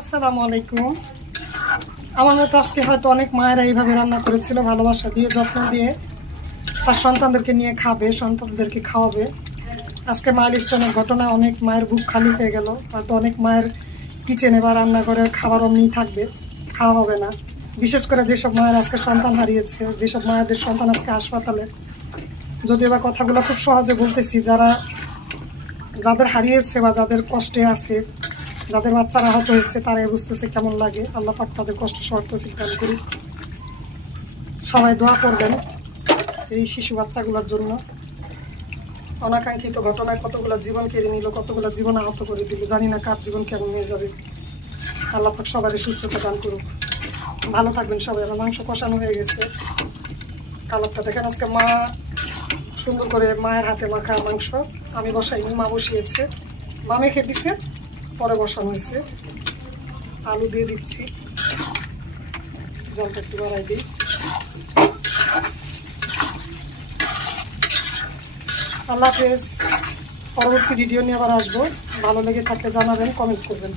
আসসালামু আলাইকুম। আমার মতো আজকে হয়তো অনেক মায়েরা এইভাবে রান্না করেছিল, ভালোবাসা দিয়ে যত্ন দিয়ে তার সন্তানদেরকে নিয়ে খাবে, সন্তানদেরকে খাওয়াবে। আজকে মাইলস্টোনের ঘটনা, অনেক মায়ের বুক খালি হয়ে গেল। হয়তো অনেক মায়ের কিচেনে বা রান্নাঘরের খাবার অমনি থাকবে, খাওয়া হবে না। বিশেষ করে যেসব মায়ের আজকে সন্তান হারিয়েছে, যেসব মায়েদের সন্তান আজকে হাসপাতালে। যদিও বা কথাগুলো খুব সহজে বলতেছি, যাদের হারিয়েছে বা যাদের কষ্টে আছে, যাদের বাচ্চারা আহত হয়েছে, তারাই বুঝতেছে কেমন লাগে। আল্লাহ পাক তাদের কষ্ট সহ্য তৌফিক দান করুক। সবাই দোয়া করবেন এই শিশু বাচ্চাগুলোর জন্য। অনাকাঙ্ক্ষিত ঘটনায় কতগুলো জীবন কেড়ে নিল, কতগুলো জীবন আহত করে দিল, জানি না কার জীবন কেমন হয়ে যাবে। আল্লাহ পাক সবারই সুস্থতা দান করুক। ভালো থাকবেন সবাই। আমার মাংস কষানো হয়ে গেছে, কালারটা দেখেন। আজকে মা সুন্দর করে মায়ের হাতে মাখা মাংস, আমি বসাইনি, মা বসিয়েছে। মা মেখে দিছে, পরে বসানো হয়েছে। আলু দিয়ে দিচ্ছি, জলটা একটু বাড়াই দিই। আল্লাহ হাফেজ। পরবর্তী ভিডিও নিয়ে আবার আসবো। ভালো লেগে থাকলে জানাবেন, কমেন্ট করবেন।